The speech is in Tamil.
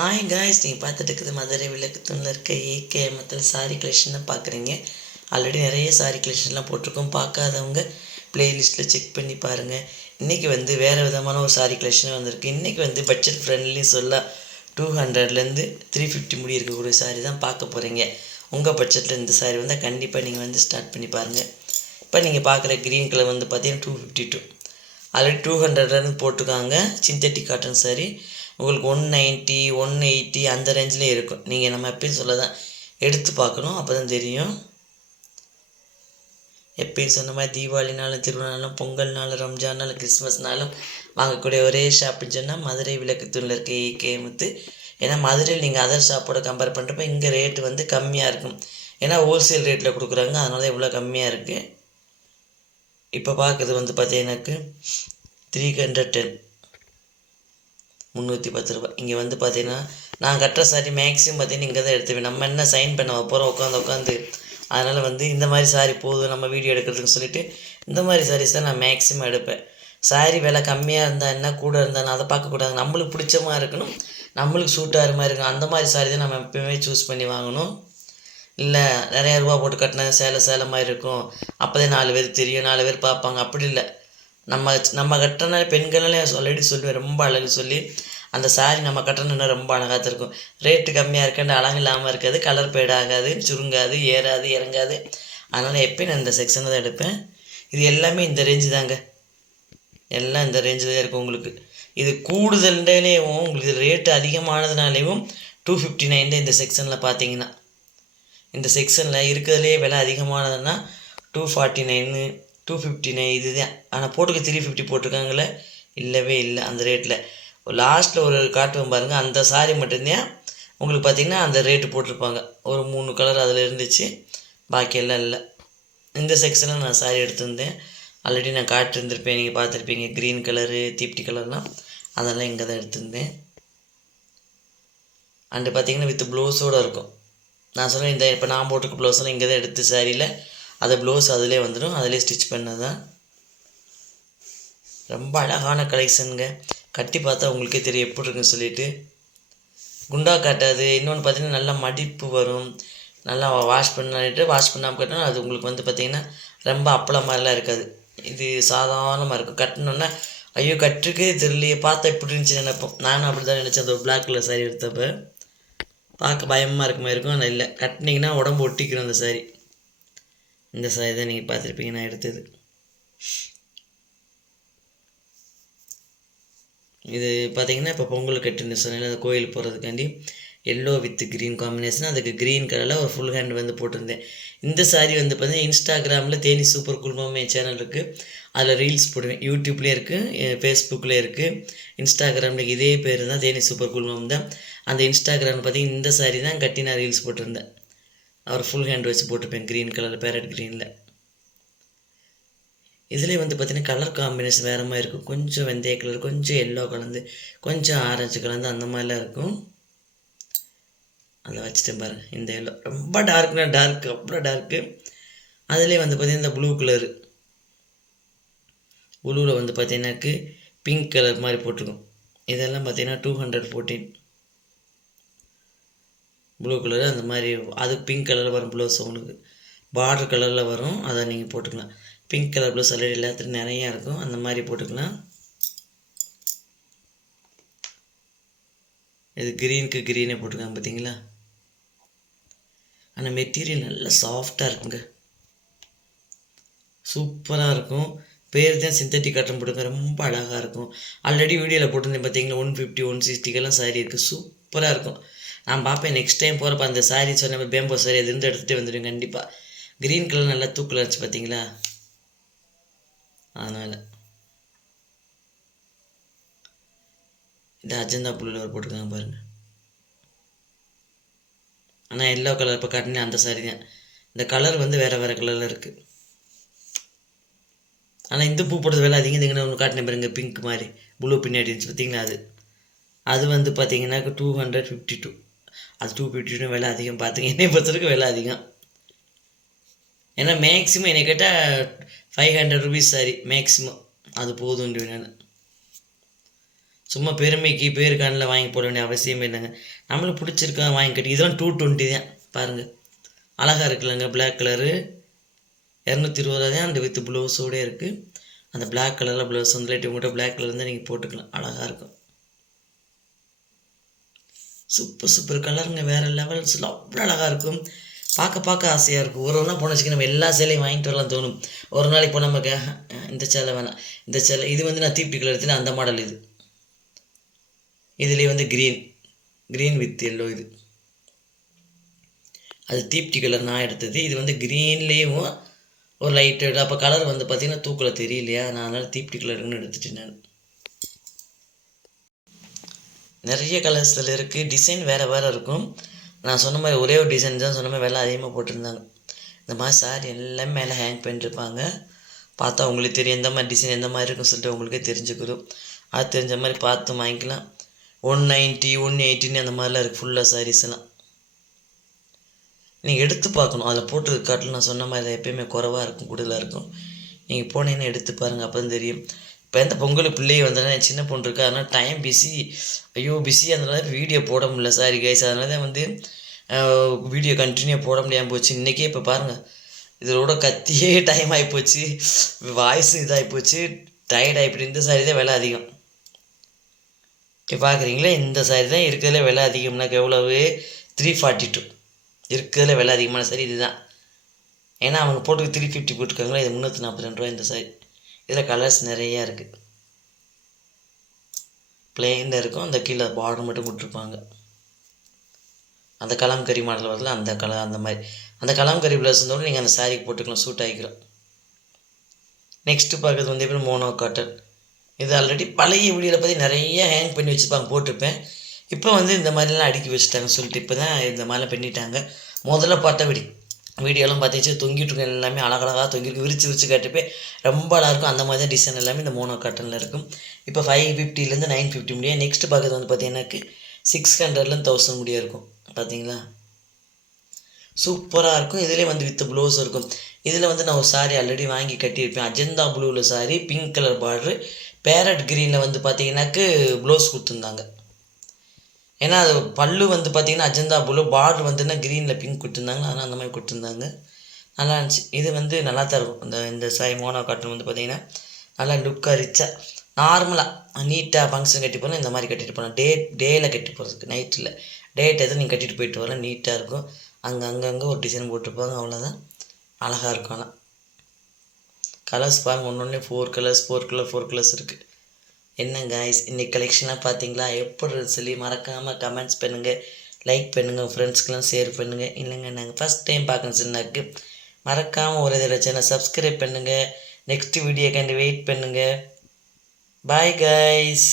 ஹாய் காய்ஸ் நீங்கள் பார்த்துட்டு இருக்குது மதுரை விளக்குத்தூணில் இருக்க ஏகே மத்தில் சாரி கலெக்ஷன் தான் பார்க்குறீங்க. ஆல்ரெடி நிறைய சாரி கலெக்ஷன்லாம் போட்டிருக்கோம். பார்க்காதவங்க ப்ளேலிஸ்ட்டில் செக் பண்ணி பாருங்கள் இன்றைக்கி வந்து வேறு விதமான ஒரு சாரி கலெக்ஷன் வந்திருக்கு. இன்றைக்கி வந்து பட்ஜெட் ஃப்ரெண்ட்லி சொல்ல டூ ஹண்ட்ரட்லேருந்து த்ரீ ஃபிஃப்டி முடி இருக்கக்கூடிய சாரி தான் பார்க்க போகிறீங்க உங்கள் பட்ஜெட்டில் இந்த சாரி வந்தால் கண்டிப்பாக நீங்கள் வந்து ஸ்டார்ட் பண்ணி பாருங்கள் இப்போ நீங்கள் பார்க்குற க்ரீன் கலர் வந்து பார்த்தீங்கன்னா two fifty two already two ஹண்ட்ரட்லேருந்து போட்டிருக்காங்க. சிந்தட்டிக் காட்டன் சாரி உங்களுக்கு ஒன் நைன்ட்டி ஒன் எயிட்டி அந்த ரேஞ்சிலே இருக்கும். நீங்கள் நம்ம எப்பயும் சொல்ல தான் எடுத்து பார்க்கணும் அப்போ தான் தெரியும். எப்பயும் சொன்ன மாதிரி தீபாவளினாலும் திருவிழானாலும் பொங்கல்னாலும் ரம்ஜான்னாலும் கிறிஸ்மஸ்னாலும் வாங்கக்கூடிய ஒரே ஷாப்புன்னு சொன்னால் மதுரை விளக்குத்தூணில் இருக்க ஏகேமுத்து ஏன்னா மதுரையில் நீங்கள் அதர் ஷாப்போட கம்பேர் பண்ணுறப்ப இங்கே ரேட்டு வந்து கம்மியாக இருக்கும். ஏன்னா ஹோல்சேல் ரேட்டில் கொடுக்குறாங்க அதனால தான் இவ்வளோ கம்மியாக இருக்குது இப்போ பார்க்குறது வந்து பார்த்தீங்கன்னாக்கு த்ரீ ஹண்ட்ரட் டென் முந்நூற்றி பத்து ரூபாய். இங்கே வந்து பார்த்தீங்கன்னா நான் கட்டுற சாரி மேக்ஸிமம் பார்த்தீங்கன்னா இங்கே தான் எடுத்துவேன் நம்ம என்ன சைன் பண்ண போகிறோம் உட்காந்து உட்காந்து அதனால் வந்து இந்த மாதிரி சாரி போதும் நம்ம வீடியோ எடுக்கிறதுக்கு சொல்லிட்டு இந்த மாதிரி சாரீஸ் தான் நான் மேக்ஸிமம் எடுப்பேன். சாரி விலை கம்மியாக இருந்தால் என்ன கூட இருந்தால் அதை பார்க்கக்கூடாது நம்மளுக்கு பிடிச்ச மாதிரி இருக்கணும். நம்மளுக்கு சூட் ஆகிற மாதிரி இருக்கணும். அந்த மாதிரி சாரி தான் நம்ம எப்பயுமே சூஸ் பண்ணி வாங்கணும். இல்லை நிறையா ரூபா போட்டு கட்டின சேலை சேலை மாதிரி இருக்கும். அப்போதே நாலு பேர் தெரியும் நாலு பேர் பார்ப்பாங்க. அப்படி இல்லை. நம்ம நம்ம கட்டுறனால பெண்களே ஆல்ரெடி சொல்லுவேன் ரொம்ப அழகு சொல்லி அந்த சாரி நம்ம கட்டணுன்னா ரொம்ப அழகாக இருக்கும் ரேட்டு கம்மியாக இருக்கேன் அழகு இல்லாமல் இருக்காது கலர் பேட் ஆகாது சுருங்காது ஏறாது இறங்காது. அதனால் எப்போயும் நான் இந்த செக்ஷனை தான் எடுப்பேன். இது எல்லாமே இந்த ரேஞ்சு தாங்க. எல்லாம் இந்த ரேஞ்சு தான் இருக்கும் உங்களுக்கு. இது கூடுதல்லேயும் உங்களுக்கு ரேட்டு அதிகமானதுனாலேயும் டூ ஃபிஃப்டி நைன் இந்த செக்ஷனில் பார்த்தீங்கன்னா இந்த செக்ஷனில் இருக்கிறதுலே விலை அதிகமானதுன்னா two forty nine two fifty nine இதுதான். ஆனால் போட்டுக்க த்ரீ ஃபிஃப்டி போட்டிருக்காங்களே? இல்லவே இல்லை அந்த ரேட்டில் லாஸ்ட்டில் ஒரு காட்டுவோம் பாருங்கள் அந்த சாரி மட்டும்தான் உங்களுக்கு பார்த்திங்கன்னா அந்த ரேட்டு போட்டிருப்பாங்க. ஒரு மூணு கலர் அதில் இருந்துச்சு. பாக்கியெல்லாம் இல்லை. இந்த செக்ஷனில் நான் சாரி எடுத்திருந்தேன். ஆல்ரெடி நான் காட்டிருந்துருப்பேன் நீங்கள் பார்த்துருப்பீங்க. க்ரீன் கலரு தீப்டி கலர்லாம் அதெல்லாம் இங்கே தான் எடுத்திருந்தேன். அண்டு பார்த்திங்கன்னா வித் ப்ளவுஸோடு இருக்கும். நான் சொன்னேன் இந்த இப்போ நான் போட்டிருக்க ப்ளவுஸ்லாம் இங்கே தான் எடுத்து சாரியில் அதை ப்ளவுஸ் அதிலே வந்துடும் அதிலே ஸ்டிச் பண்ணது தான். ரொம்ப அழகான கலெக்ஷனுங்க கட்டி பார்த்தா உங்களுக்கே தெரியும் எப்படி இருக்குன்னு சொல்லிட்டு. குண்டா காட்டாது. இன்னொன்று பார்த்தீங்கன்னா நல்லா மடிப்பு வரும். நல்லா வாஷ் பண்ணிட்டு வாஷ் பண்ணாமல் கட்டினா அது உங்களுக்கு வந்து பார்த்திங்கன்னா ரொம்ப அப்பளம் மாதிரிலாம் இருக்காது. இது சாதாரணமாக இருக்கும். கட்டினோன்னா ஐயோ கட்டுருக்கே தெரியலையே. பார்த்தா இப்படி இருந்துச்சு நினைப்போம். நானும் அப்படி தான் நினச்சேன். அந்த ஒரு பிளாக் கலர் சாரி எடுத்தப்போ. பார்க்க பயமாக இருக்க மாதிரி இருக்கும். ஆனால் இல்லை. கட்டினீங்கன்னா உடம்பு ஒட்டிக்கிறோம் அந்த சாரி இந்த சாரி தான் நீங்கள் பார்த்துருப்பீங்க நான் எடுத்தது. இது பார்த்தீங்கன்னா இப்போ பொங்கல் கட்டுன்னு சொன்னேன் அந்த கோயில் போகிறதுக்காண்டி எல்லோ வித் க்ரீன் காம்பினேஷன் அதுக்கு க்ரீன் கலரில் ஒரு ஃபுல் ஹேண்ட் வந்து போட்டிருந்தேன். இந்த சாரி வந்து பார்த்தீங்கன்னா இன்ஸ்டாகிராமில் தேனி சூப்பர் குடும்பம் என் சேனல் இருக்குது அதில் ரீல்ஸ் போடுவேன். யூடியூப்லேயும் இருக்குது ஃபேஸ்புக்லேயும் இருக்குது இன்ஸ்டாகிராமில் இதே பேர் தான் தேனி சூப்பர் குழுமம் தான். அந்த இன்ஸ்டாகிராமில் பார்த்தீங்கன்னா இந்த சாரி தான் கட்டி நான் ரீல்ஸ் போட்டிருந்தேன். அவர் ஃபுல் ஹேண்ட் வச்சு போட்டிருப்பேன். க்ரீன் கலர் பேரட் க்ரீனில் இதுலேயே வந்து பார்த்திங்கன்னா கலர் காம்பினேஷன் வேறு மாதிரி இருக்கும். கொஞ்சம் வெந்தய கலர் கொஞ்சம் எல்லோ கலந்து கொஞ்சம் ஆரஞ்சு கலந்து அந்த மாதிரிலாம் இருக்கும். அதை வச்சுட்டேன் பாருங்கள் இந்த எல்லோ ரொம்ப டார்க்னா டார்க் அவ்வளோ டார்க்கு அதுலேயே வந்து பார்த்திங்கன்னா இந்த ப்ளூ கலரு ப்ளூவில் வந்து பார்த்தீங்கன்னாக்கு பிங்க் கலர் மாதிரி போட்டிருக்கும். இதெல்லாம் பார்த்தீங்கன்னா two hundred fourteen blue colour அந்த மாதிரி அது பிங்க் கலரில் வரும் ப்ளவுஸ் உங்களுக்கு. பார்டர் கலரில் வரும் அதை நீங்கள் போட்டுக்கலாம். பிங்க் கலர் ப்ளவுஸ் ஆல்ரெடி எல்லாத்துலையும் நிறையா இருக்கும். அந்த மாதிரி போட்டுக்கலாம். இது க்ரீனுக்கு க்ரீனே போட்டுக்கலாம் பார்த்தீங்களா ஆனால் மெட்டீரியல் நல்லா சாஃப்டாக இருக்குங்க. சூப்பராக இருக்கும். பேர் தான் சிந்தட்டிக் காட்டன் போட்டுங்க ரொம்ப அழகாக இருக்கும். ஆல்ரெடி வீடியோவில் போட்டிருந்தேன் பார்த்தீங்களா ஒன் ஃபிஃப்டி ஒன் சிக்ஸ்டிக்கெல்லாம் சாரி இருக்குது சூப்பராக இருக்கும். நான் பார்ப்பேன் நெக்ஸ்ட் டைம் போகிறப்ப அந்த சாரி சொன்ன பேம்போ சாரி அதுலேருந்து எடுத்துகிட்டு வந்துடுவேன் கண்டிப்பாக க்ரீன் கலர் நல்லா தூக்கில் இருந்துச்சு பார்த்தீங்களா? அதனால். இது அஜந்தா புள்ளில் போட்டிருக்காங்க பாருங்கள் ஆனால் எல்லோ கலர் இப்போ காட்டினேன் அந்த சாரி தான். இந்த கலர் வந்து வேறு வேறு கலரில் இருக்குது ஆனால் இந்த பூ போடுறது வேலை அதிகம். இதுங்கன்னு ஒன்று காட்டினேன் பாருங்க பிங்க் மாதிரி. ப்ளூ பின்னாடி இருந்துச்சு. பார்த்தீங்களா அது? அது வந்து பார்த்தீங்கன்னா டூ ஹண்ட்ரட் ஃபிஃப்டி டூ அது டூ ஃபிஃப்டினும் விலை அதிகம் பார்த்துங்க என்னை பொறுத்தவரைக்கும் விலை அதிகம். ஏன்னா மேக்ஸிமம் என்னை கேட்டால் five hundred rupees sari maximum அது போதும் நான் சும்மா பெருமைக்கு பேர் கண்ணில் வாங்கி போட வேண்டிய அவசியமே இல்லைங்க. நம்மளுக்கு பிடிச்சிருக்கா வாங்கி கட்டி இதெல்லாம் டூ டுவெண்ட்டி தான். பாருங்கள் அழகாக இருக்குல்லங்க. பிளாக் கலரு இரநூத்தி இருபது ரூபா தான் அந்த வித் ப்ளவுஸோடே இருக்குது அந்த பிளாக் கலரில் ப்ளவுஸ் வந்து லேட்டு உங்கள்கிட்ட பிளாக் கலர் இருந்தால் நீங்கள் போட்டுக்கலாம். அழகாக இருக்கும். Super super. கலருங்க வேறு லெவல்ஸில் அவ்வளோ அழகாக இருக்கும். பார்க்க பார்க்க ஆசையாக இருக்கும். ஒரு ஒன்றா போன வச்சுக்க நம்ம எல்லா சேலையும் வாங்கிட்டு வரலாம் தோணும். ஒரு நாளைக்கு போனால் நமக்கு இந்த சேலை வேணாம். இந்த சேலை இது வந்து நான் தீப்டி கலர் எடுத்து அந்த மாடல் இது. இதுலேயே வந்து க்ரீன் க்ரீன் வித் எல்லோ இது. அது தீப்டி கலர் நான் எடுத்தது. இது வந்து க்ரீன்லேயும் ஒரு லைட் அப்போ கலர் வந்து பார்த்திங்கன்னா தூக்கில் தெரியலையா? நான் அதனால் தீப்டி கலருன்னு எடுத்துட்டேன் நான். நிறைய கலர்ஸில் இருக்குது டிசைன் வேறு வேறு இருக்கும். நான் சொன்ன மாதிரி ஒரே ஒரு டிசைன் தான் சொன்ன மாதிரி விலை அதிகமாக போட்டிருந்தாங்க. இந்த மாதிரி சாரி எல்லாம் மேலே ஹேங் பண்ணிருப்பாங்க. பார்த்தா உங்களுக்கு தெரியும் எந்த மாதிரி டிசைன் எந்த மாதிரி இருக்குன்னு சொல்லிட்டு உங்களுக்கே தெரிஞ்சுக்கிறோம் அது தெரிஞ்ச மாதிரி பார்த்து வாங்கிக்கலாம். ஒன் நைன்ட்டி ஒன் எயிட்டின்னு அந்த மாதிரிலாம் இருக்குது ஃபுல்லாக சாரீஸ்லாம் நீங்கள் எடுத்து பார்க்கணும். அதில் போட்டிருக்க காட்டில் நான் சொன்ன மாதிரி எப்பயுமே குறவாக இருக்கும் கூடுதலாக இருக்கும். நீங்கள் போனீங்கன்னா எடுத்து பாருங்கள் அப்போ தான் தெரியும். இப்போ எந்த பொங்கல் பிள்ளையை வந்தாலும் சின்ன பொண்ணு இருக்கா அதனால் டைம் பிஸி ஐயோ பிஸி அதனால வீடியோ போட முடியல. சாரி கைஸ் அதனால தான் வந்து வீடியோ கண்டினியூ போட முடியாமல் போச்சு. இன்றைக்கே இப்போ பாருங்கள் இதோட கத்தியே டைம் ஆகிப்போச்சு வாய்ஸ் இதாகி போச்சு டயர்ட் ஆகிப்போச்சு இந்த சாரி தான் விலை அதிகம். இப்போ பார்க்குறீங்களா இந்த சாரி தான் இருக்கிறதுல விலை அதிகம்னாக்க எவ்வளவு? த்ரீ ஃபார்ட்டி டூ இருக்கிறதுல விலை அதிகமான சாரி இதுதான். ஏன்னா அவங்க போட்டுக்கு த்ரீ ஃபிஃப்டி போட்டிருக்காங்களா இது முந்நூற்றி நாற்பத்தி ரெண்டு ரூபா இந்த சாரி இதில் கலர்ஸ் நிறையா இருக்குது பிளெயினில் இருக்கும். அந்த கீழே பார்டர் மட்டும் கொடுத்துருப்பாங்க. அந்த கலாம்கரி மாடல் வரல அந்த கலர் அந்த மாதிரி. அந்த கலாம்கரி ப்ளவுஸ் இருந்தாலும் நீங்கள் அந்த சாரிக்கு போட்டுக்கலாம் சூட் ஆகிக்கலாம். நெக்ஸ்ட்டு பார்க்குறது வந்து எப்படி மோனோ காட்டன் இது ஆல்ரெடி பழைய வீடியோவில் பற்றி நிறைய ஹேங் பண்ணி வச்சுருப்பாங்க போட்டிருப்பேன். இப்போ வந்து இந்த மாதிரிலாம் அடுக்கி வச்சுட்டாங்க சொல்லிட்டு இப்போ தான் இந்த மாதிரிலாம் பண்ணிட்டாங்க. முதல்ல பார்த்த விடி வீடியோலாம் பார்த்துச்சு தொங்கிட்டு இருக்க எல்லாமே அழகழகாக தொங்கிருக்கு விரிச்சு விரிச்சு கட்டிப்பே ரொம்ப அழகாக அந்த மாதிரி தான் டிசைன் எல்லாமே இந்த மோனோ காட்டனில் இருக்கும். இப்போ ஃபைவ் ஃபிஃப்டிலேருந்து நைன் ஃபிஃப்டி முடியும். நெக்ஸ்ட் பார்க்குறது வந்து பார்த்தீங்கன்னாக்கு சிக்ஸ் ஹண்ட்ரட்லேருந்து தௌசண்ட் முடியும் இருக்கும். பார்த்தீங்களா? சூப்பராக இருக்கும். இதுலேயே வந்து வித் ப்ளவுஸ் இருக்கும். இதில் வந்து நான் ஒரு சாரி ஆல்ரெடி வாங்கி கட்டியிருப்பேன். அஜந்தா ப்ளூவில் sari pink colour border parrot க்ரீனில் வந்து பார்த்தீங்கன்னாக்கு ப்ளவுஸ் கொடுத்துருந்தாங்க. ஏன்னா அது பல்லு வந்து பார்த்திங்கன்னா அஜந்தா ப்ளூ பார்டர் வந்துன்னா க்ரீனில் பிங்க் கொடுத்துருந்தாங்க அதனால் அந்த மாதிரி கொடுத்துருந்தாங்க. நல்லா இருந்துச்சு. இது வந்து நல்லா தான் இருக்கும். இந்த இந்த சாய் மோனோ காட்டன் வந்து பார்த்திங்கன்னா நல்லா லுக்காக ரிச்சாக நார்மலாக நீட்டாக ஃபங்க்ஷன் கட்டி போனால் இந்த மாதிரி கட்டிட்டு போகலாம் டே டேயில் கட்டி போகிறதுக்கு நைட்டில் டேட் எதுவும் நீங்கள் கட்டிட்டு போயிட்டு வரலாம் நீட்டாக இருக்கும். அங்கே அங்கங்கே ஒரு டிசைன் போட்டிருப்பாங்க. அவ்வளோதான் அழகாக இருக்கும். ஆனால் கலர்ஸ் பாருங்கள் ஒன்று ஒன்றே four colours four colour four colours இருக்குது என்ன காய்ஸ் இன்னைக்கு கலெக்ஷனாக பார்த்தீங்களா எப்படி சொல்லி மறக்காமல் கமெண்ட்ஸ் பண்ணுங்கள் லைக் பண்ணுங்கள் உங்கள் ஃப்ரெண்ட்ஸ்க்கெலாம் ஷேர் பண்ணுங்கள் இல்லைங்க நாங்கள் ஃபஸ்ட் டைம் பார்க்கணும் சின்னாக்கு மறக்காமல் ஒரு இதில் சேனல் சப்ஸ்கிரைப் பண்ணுங்கள் நெக்ஸ்ட் வீடியோக்காண்டி வெயிட் பண்ணுங்கள் பாய் காய்ஸ்